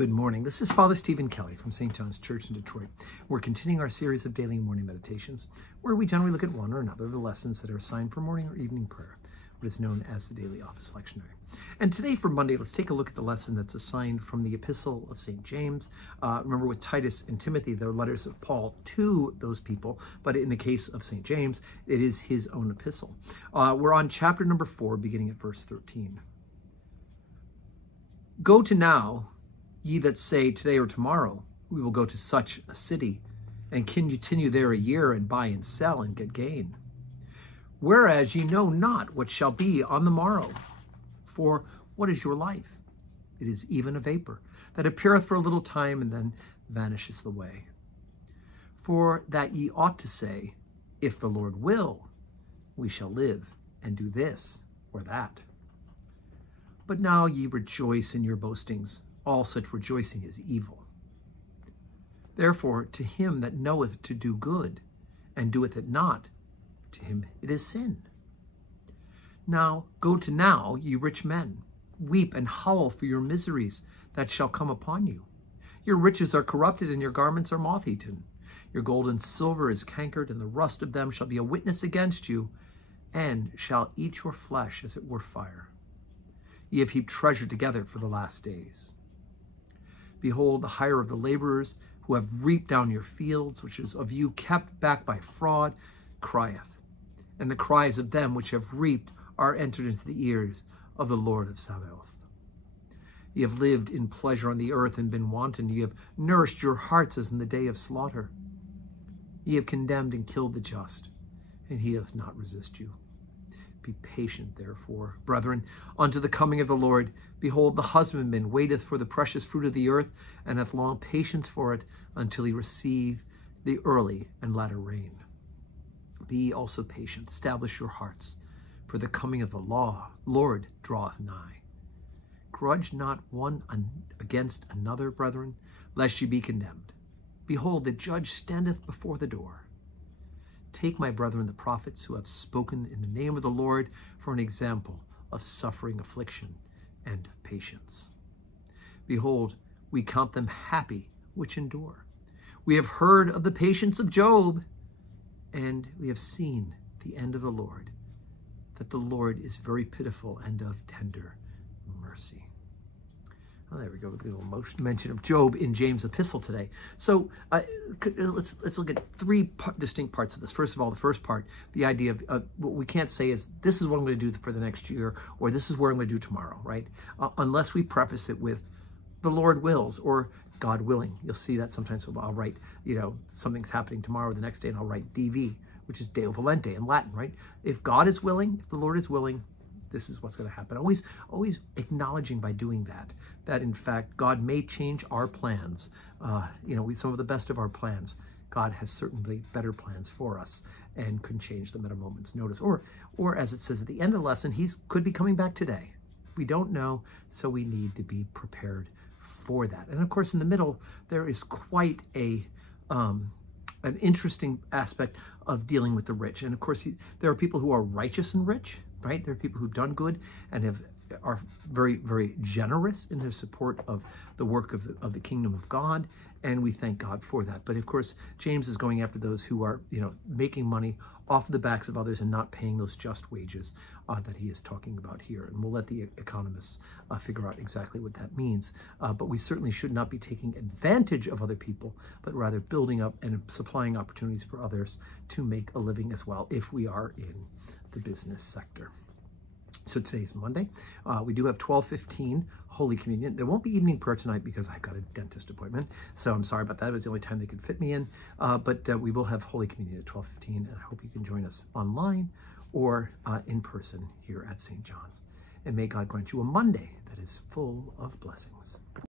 Good morning. This is Father Stephen Kelly from St. John's Church in Detroit. We're continuing our series of daily morning meditations, where we generally look at one or another of the lessons that are assigned for morning or evening prayer, what is known as the Daily Office Lectionary. And today for Monday, let's take a look at the lesson that's assigned from the Epistle of St. James. Remember, with Titus and Timothy, they're letters of Paul to those people, but in the case of St. James, it is his own epistle. We're on chapter number 4, beginning at verse 13. Go to now, ye that say, today or tomorrow, we will go to such a city, and continue there a year, and buy and sell, and get gain. Whereas ye know not what shall be on the morrow. For what is your life? It is even a vapor, that appeareth for a little time, and then vanisheth away. For that ye ought to say, if the Lord will, we shall live, and do this or that. But now ye rejoice in your boastings. All such rejoicing is evil. Therefore, to him that knoweth to do good, and doeth it not, to him it is sin. Now go to now, ye rich men, weep and howl for your miseries that shall come upon you. Your riches are corrupted, and your garments are moth-eaten. Your gold and silver is cankered, and the rust of them shall be a witness against you, and shall eat your flesh as it were fire. Ye have heaped treasure together for the last days. Behold, the hire of the laborers who have reaped down your fields, which is of you kept back by fraud, crieth. And the cries of them which have reaped are entered into the ears of the Lord of Sabaoth. Ye have lived in pleasure on the earth and been wanton. Ye have nourished your hearts as in the day of slaughter. Ye have condemned and killed the just, and he doth not resist you. Be patient, therefore, brethren, unto the coming of the Lord. Behold, the husbandman waiteth for the precious fruit of the earth, and hath long patience for it, until he receive the early and latter rain. Be also patient, establish your hearts, for the coming of the Lord draweth nigh. Grudge not one against another, brethren, lest ye be condemned. Behold, the judge standeth before the door. Take, my brethren, the prophets who have spoken in the name of the Lord for an example of suffering, affliction, and of patience. Behold, we count them happy which endure. We have heard of the patience of Job, and we have seen the end of the Lord, that the Lord is very pitiful and of tender mercy. Oh, there we go, with a little mention of Job in James' epistle today. So let's look at three distinct parts of this. First of all, the first part, the idea of what we can't say is, this is what I'm going to do for the next year, or this is where I'm going to do tomorrow, right? Unless we preface it with, the Lord wills, or God willing. You'll see that sometimes I'll write, something's happening tomorrow, the next day, and I'll write DV, which is Deo Volente in Latin, right? If God is willing, if the Lord is willing, this is what's going to happen. Always acknowledging by doing that in fact, God may change our plans. Some of the best of our plans, God has certainly better plans for us and can change them at a moment's notice. Or as it says at the end of the lesson, he could be coming back today. We don't know, so we need to be prepared for that. And of course, in the middle, there is quite an interesting aspect of dealing with the rich. And of course, there are people who are righteous and rich, right? There are people who've done good and are very, very generous in their support of the work of the kingdom of God, and we thank God for that. But of course, James is going after those who are, making money off the backs of others and not paying those just wages that he is talking about here. And we'll let the economists figure out exactly what that means. But we certainly should not be taking advantage of other people, but rather building up and supplying opportunities for others to make a living as well, if we are in the business sector. So today's Monday. We do have 12:15 Holy Communion. There won't be evening prayer tonight because I've got a dentist appointment. So I'm sorry about that. It was the only time they could fit me in. But we will have Holy Communion at 12:15, and I hope you can join us online or in person here at St. John's. And may God grant you a Monday that is full of blessings.